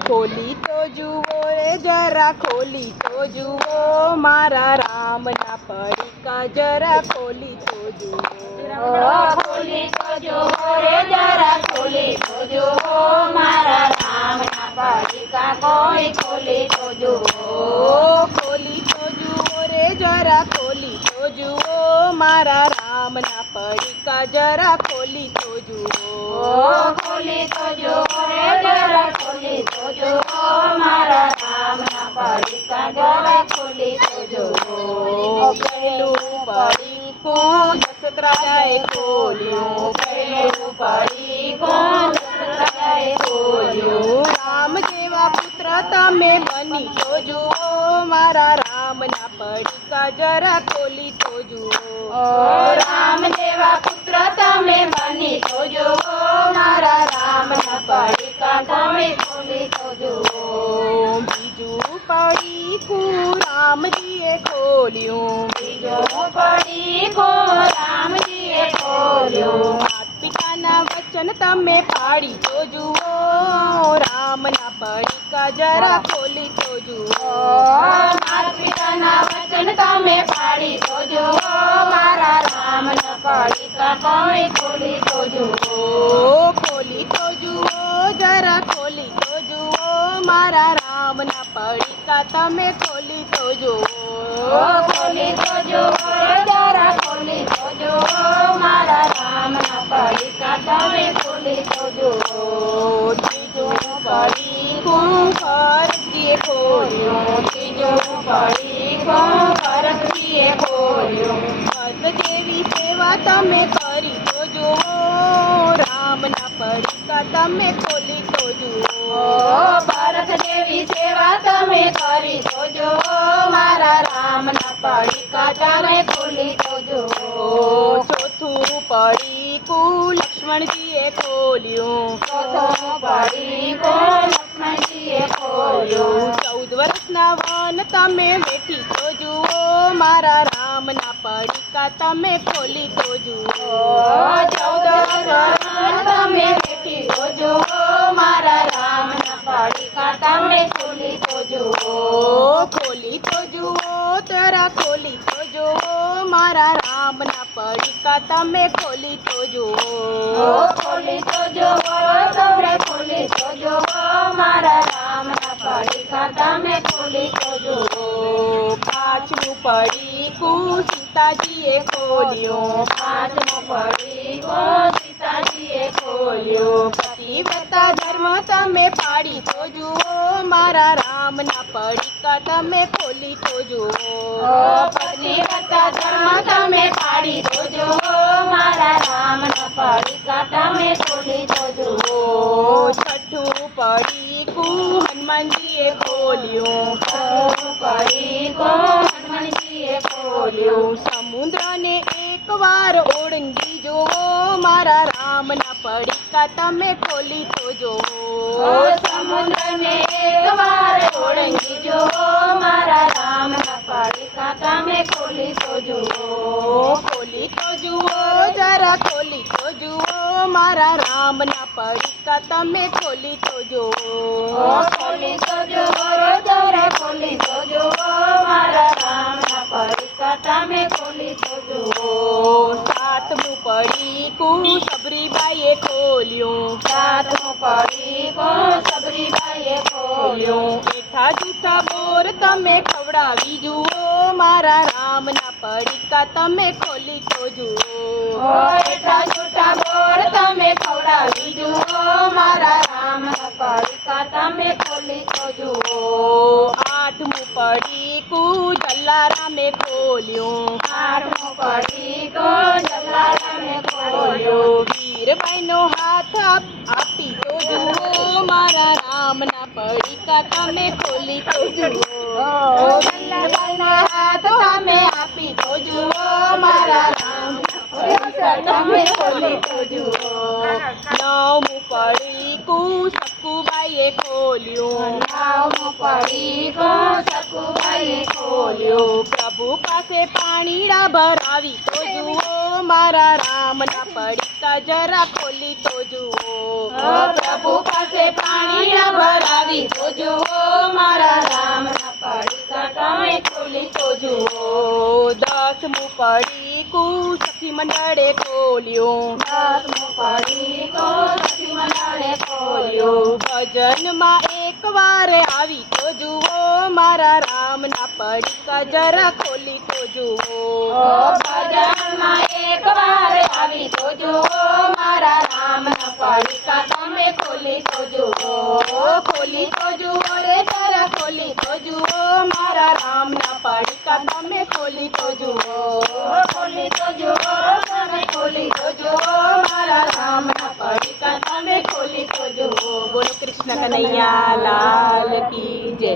ખોલી તો જુઓ રે જરા ખોલી તો જુઓ મારા રામના પડીકા જરા ખોલી તો જુઓ ખોલી તો જુઓ રે જરા ખોલી તો જુઓ મારા રામના પડીકા કોઈ ખોલી તો જુઓ ખોલી તો જુઓ રે જરા ખોલી તો જુઓ મારા રામના પડીકા જરા ખોલી તો જુઓ ખોલી તો જુઓ રે જરા ખોલી તો જુઓ મારા રામના પડીકા જરા ખોલી તો જુઓ પહેલું પડીકું દશરથ રાજાએ ખોલ્યું પહેલું પડીકું દશરથ રાજાએ ખોલ્યું રામ જેવા પુત્ર તમે બની તો જુઓ મારા રામના પડીકા જરા ખોલી તો જુઓ રામ જેવા પુત્ર તમે બની તો જુઓ મારા રામના પડીકા તમે ખોલી તો જુઓ બીજું પડીકું રામજીએ ખોલ્યું બીજું પડીકું રામજીએ ખોલ્યું માતા પિતાના વચન તમે પાડી તો જુઓ રામના પડીકા જરા ખોલી તો જુઓ માતા પિતાના વચન તમે પાડી તો જુઓ મારા રામના પડીકા તમે ખોલી તો જુઓ ખોલી તો જુઓ જરા ખોલી તો જુઓ મારા રામના પડીકા તમે ખોલી તો જુઓ ખોલી તો જુઓ જરા ખોલી તો જુઓ મારા રામના પડીકા તમે ખોલી તો જુઓ ત્રીજું પડીકું ભરતજીએ ખોલ્યું ત્રીજું પડીકું ભરતજીએ ખોલ્યું ભરત જેવી સેવા તમે કરી તો જુઓ રામના પડીકા તમે ખોલી તો જુઓ ભરત જેવી સેવા તમે કરી તો જુઓ મારા રામના પડીકા તમે ખોલી તો જુઓ ચોથું પડીકું લક્ષ્મણજીએ ખોલ્યું ચોથું પડીકું લક્ષ્મણજીએ ખોલ્યું 14 વર્ષના વન તમે વેઠી તો જુઓ મારા રામના પડીકા તમે ખોલી તો જુઓ 14 વર્ષ તમે બેઠી તો જુઓ મારા રામના પડીકા તમે ખોલી તો જુઓ ખોલી તો જુઓ જરા ખોલી તો જુઓ મારા રામના પડીકા તમે ખોલી તો જુઓ ખોલી તો જુઓ તમે ખોલી તો જુઓ મારા રામના પડીકા તમે ખોલી તો જુઓ પાંચમું પડીકું સીતાજીએ ખોલ્યું પાંચમું પડીકું સીતાજીએ ખોલ્યું પતિવ્રતા ધર્મ તમે પાડી તો જુઓ મારા રામના પડીકા તમે ખોલી તો જુઓ પતિવ્રતા ધર્મ તમે પાડી તો જુઓ મારા રામના પડીકા તમે ખોલી તો જુઓ છઠ્ઠું પડીકું હનુમાનજીએ ખોલ્યું પડીકું હનુમાનજીએ ખોલ્યું સમુદ્રને એકવાર ઓળંગી જુઓ મારા રામના પડીકા તમે ખોલી તો જુઓ સમુદ્રને એકવાર ઓળંગી જુઓ મારા રામના પડીકા તમે ખોલી તો જુઓ ખોલી તો જુઓ જરા ખોલી તો જુઓ મારા રામના પડીકા તમે ખોલી તો જુઓ ખોલી તો જુઓ જરા ખોલી તો જુઓ મારા રામના પડીકા તમે ખોલી તો જુઓ સાતમું પડીકું સબરીબાઈએ ખોલ્યું સાતમું પડીકું સબરીબાઈએ ખોલ્યું એઠા જૂઠા બોર તમે ખવડાવી જુઓ મારા રામના પડીકા તમે ખોલી તો જુઓ એટલા છૂટા બોર તમે ખવડાવી જુઓ મારા રામના પડીકા તમે ખોલી તો જુઓ આઠમું પડીકું જલારામે ખોલ્યું આઠમું પડીકું જલારામે ખોલ્યું વીરબાઈનો હાથ આપી તો જુઓ મારા રામના પડીકા તમે ખોલી તો જુઓ જલારામના હાથ તમે આપી તો જુઓ મારા રામના પડીકા તમે ખોલી તો જુઓ નવમું પડીકું સકુબાઈએ ખોલ્યું નવમું પડીકું સકુબાઈએ ખોલ્યું પ્રભુ પાસે પાણીડા ભરાવી તો જુઓ મારા રામના પડીકા જરા ખોલી તો જુઓ પ્રભુ પાસે પાણી ભરાવી 10મું પડીકું સખી મંડળે ખોલ્યું. 10મું પડીકું સખી મંડળે ખોલ્યું. ભજનમાં એકવાર આવી તો જુઓ મારા રામના પડીકા જરા ખોલી તો જુઓ. ભજનમાં એકવાર આવી તો જુઓ મારા રામના પડીકા તમે ખોલી તો જુઓ. ખોલી તો જુઓ રે જરા ખોલી તો જુઓ મારા રામના પડીકા તમે ખોલી તો જુઓ. ખોલી તો જુઓ તમે ખોલી તો જુઓ મારા રામના પડીકા તમે ખોલી તો જુઓ. બોલો કૃષ્ણ કનૈયા લાલ કી જય.